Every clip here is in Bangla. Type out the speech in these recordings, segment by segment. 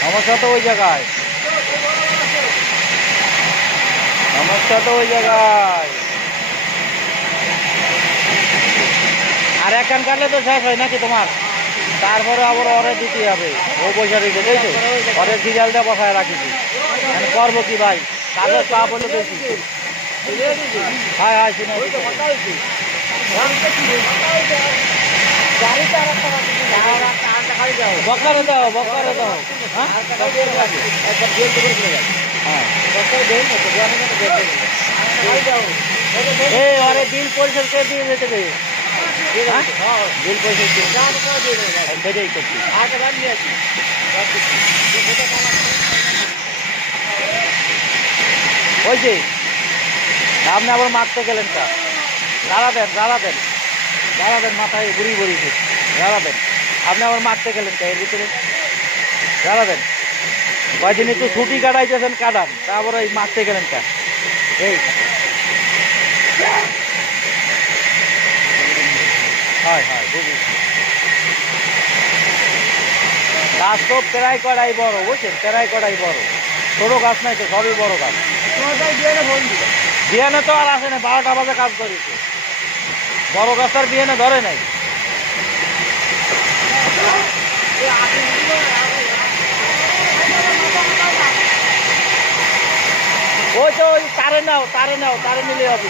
সমস্যা তো ওই জায়গায় সমস্যা তো ওই জায়গায় আর একখান কাটলে তো শেষ হয়। নাকি তোমার তারপরে আবার অরে দিতে হবে ও পয়সা দিতে তাই তো অরের ডিজালটা বসায় রাখিছি করব কি ভাই কাগজ পা বলে বেশি হ্যাঁ হ্যাঁ শুনে বকারে দাও বকারে দাও হ্যাঁ অরে বিল পরিশোধ করে দিয়ে যেতে? বিল পরিশোধ সেটাই করছি ওই যে আপনি আবার মারতে গেলেন তা দাঁড়া দেন দাঁড়া দেন। দাঁড়া দেন, মাথায় বুড়ি বুড়ি দাঁড়া দেন। আপনি আবার মারতে গেলেন তা এর ভিতরে? দাঁড়া দেন। কয়দিন একটু ছুটি কাটাইতেছেন কাটান, তারপরে এই মারতে গেলেন তা এই। হয় হয়, বুঝেছি। গাছ তো প্রায় কড়াই বড়, বুঝছেন? প্রায় কড়াই বড়। ছোটো গাছ নাই তো, সবই বড় গাছ। বিয়ানে তো আর আসে না বারোটা বাজে কাজ করেছে। বড় গাছ আর বিয়ানে ধরে নাই। ওই তো ওই তারে নাও তারে নাও, তারে নিলে হবে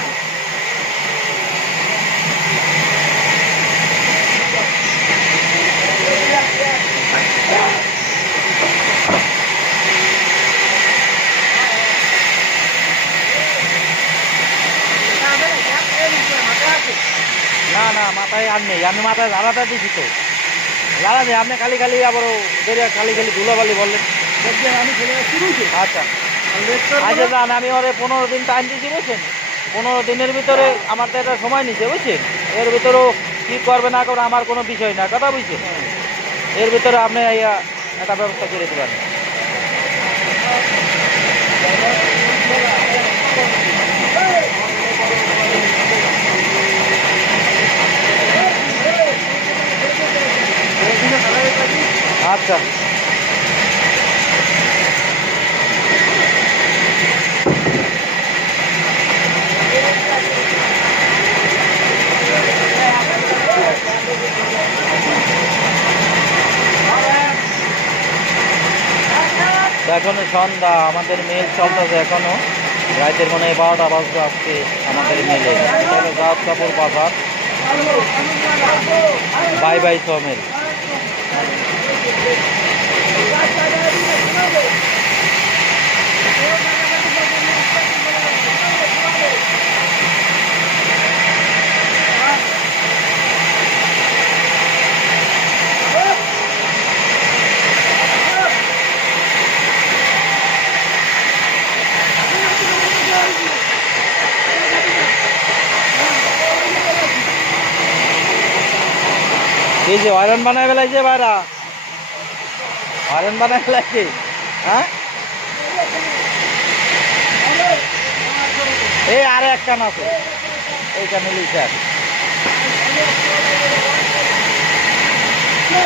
না না মাথায় আর নেই আমি মাথায় ঝাড়াটা দিছি তো। ঝাড়া নেই আপনি খালি খালি আবার খালি খালি ধুলোবালি বললেন। আমি চলে যাচ্ছি আচ্ছা। আচ্ছা যান আমি ওরে পনেরো দিন টাইম দিয়েছি বুঝছেন? পনেরো দিনের ভিতরে আমার তো একটা সময় নিছে বুঝছেন? এর ভিতরেও কি করবে না করবে আমার কোনো বিষয় না কথা বুঝছেন? এর ভিতরে আপনি একটা ব্যবস্থা করে দেবেন। আচ্ছা। এখনও সন্ধ্যা, আমাদের মেল চলতেছে এখনও। রাতের মনে হয় বারোটা বাজতে আজকে আমাদের মেলে জাহাজ কাপড় বাজার। বাই বাই সমেল এই যে হয়রান বানায় ফেলাইছে ভাইরা। হয়রান বানাই লাগে হ্যাঁ? এই আরে একটা কান আছে এইখানে লিখার